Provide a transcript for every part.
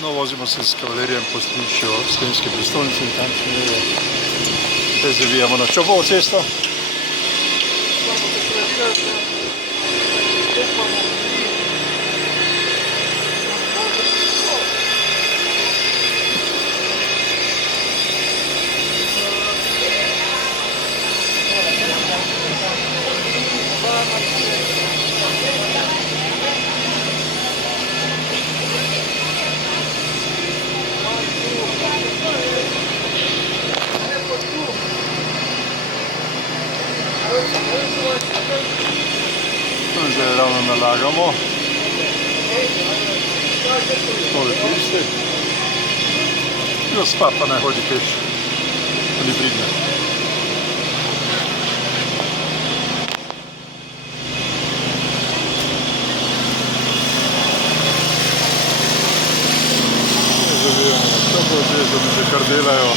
No, vozimo se s kavalerijem po Slišju, v slovenski prestolnici in tam še ne. Zdaj zavijamo na Čopovo cesto. Zdaj ravno nalagamo nove turiste. Gospa pa ne hodi peš, pa ni pridna. Zavijamo na Čopovo cesto, da se kar delajo.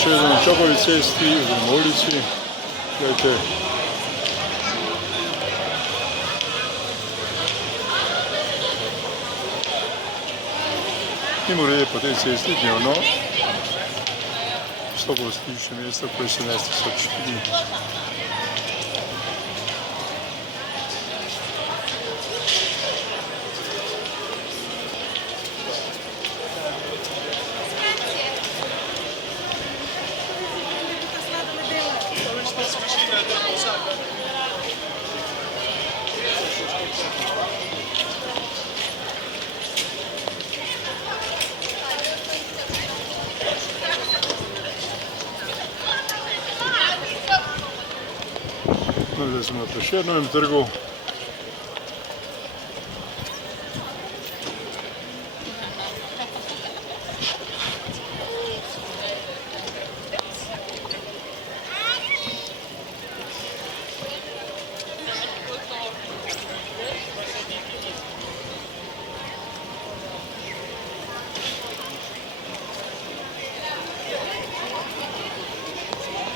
Še na Čopovi cesti, oziroma ulici, gledajte. Mimogrede po tej cesti dnevno vstopa v Slišje mesto po 18.000 ljudi. Zdaj smo na Prešernovem trgu.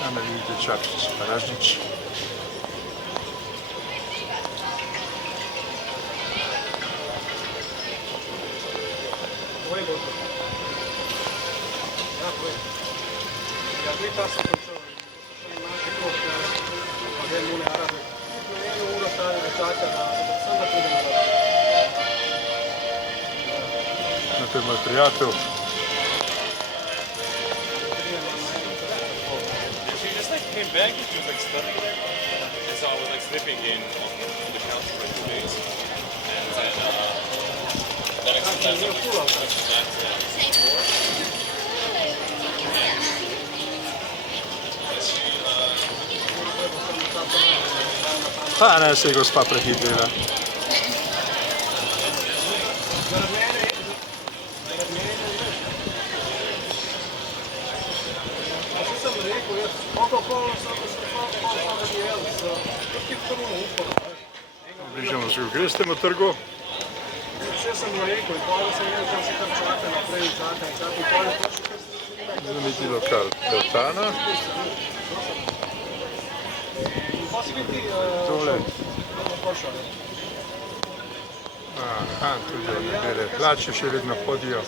Tam vidite Čapčič, Paražnič. To je moj prijatelj. Came back, he was like studying there, and so I was like sleeping in on the couch for 2 days, and then sometimes I was back to Pa ne, se je gospa prehitela. Bližamo se k Grestemu trgu. Znameniti lokal Deltana. Tole. Aha, tudi one bele hlače še vedno hodijo.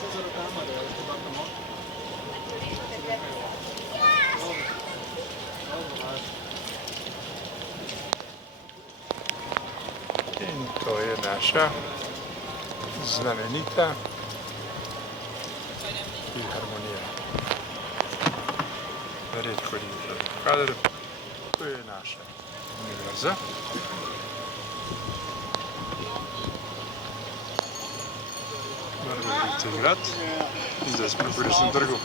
In to je naša znamenita filharmonija. Redko vidim kader, to je naša univerza. Margaritov grad in zdaj smo na Grestnem trgu.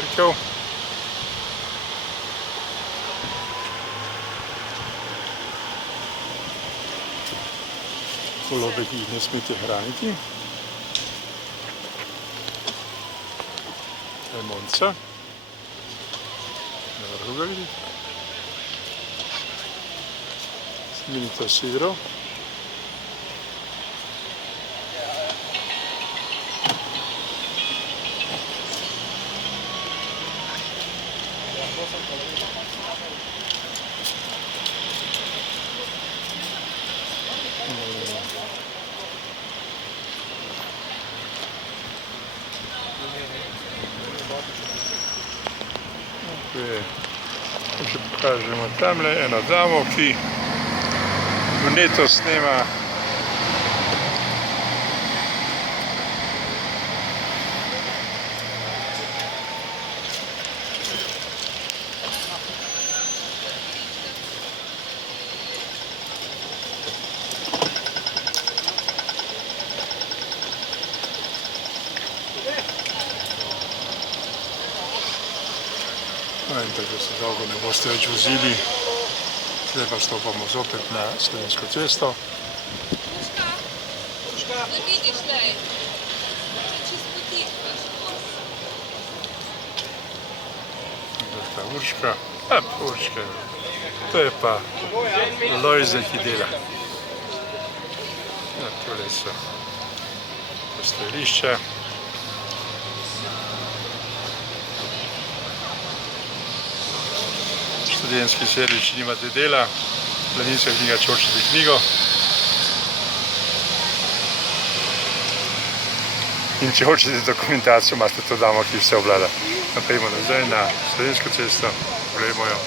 cerkev. Golobe, ki jih ne smete hraniti. Limonca. Na vrhu ga vidite. Znamenita sidro. Če pokažemo tamle eno damo, ki vneto snema in tako se dolgo ne boste več vozili. Zdaj pa stopamo zopet na Slovensko cesto. Ne vidiš, lej. Čez poti. Ta Urška. Urška. To je pa Lojze, ki dela. Tole so postajališča. Študentski servis, če nimate dela, Planinska knjiga, če hočete knjigo. In če hočete dokumentacijo, imate to damo, ki vse obvlada. Napejmo nazaj na Slovensko cesto, pogledamo jo.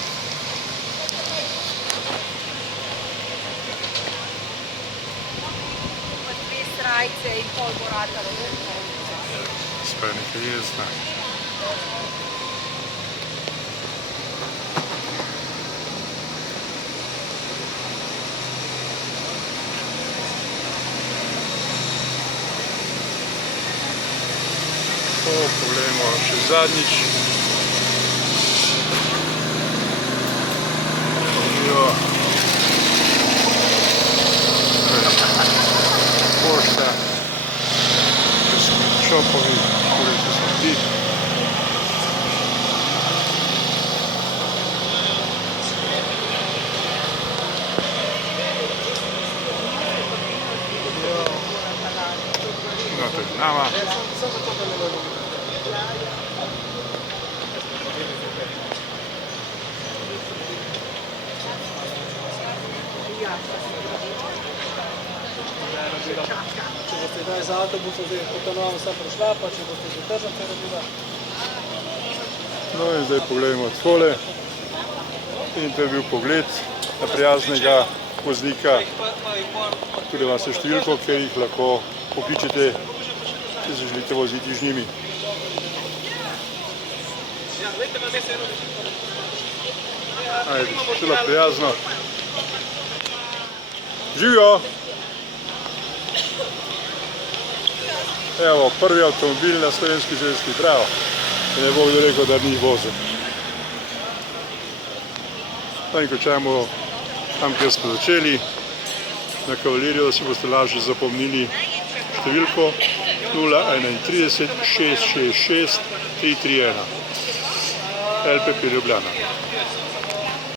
Pa 2 srajce in pol bo ratalo. Spaj nekaj jezna. Pogledamo še zadnjič. Pošta. Šopovi, koliko so ti. No, to je nama. Če boste kdaj z avtobusom, zdaj potonova vsa prišla, pa če boste že držati naredila. No in zdaj pogledamo takole. In to je bil pogled na prijaznega voznika. Tudi imate številko, ker jih lahko pokličete, če se želite voziti z njimi. Ajde, zelo prijazno. Živijo! Evo, prvi avtomobil na Slovenski cesti, bravo. Ne bo kdo rekel, da ni vozil. No in končajmo tam, kjer smo začeli, na Kavalirijo, da si boste lažje zapomnili številko 031 666 331. LPP Ljubljana.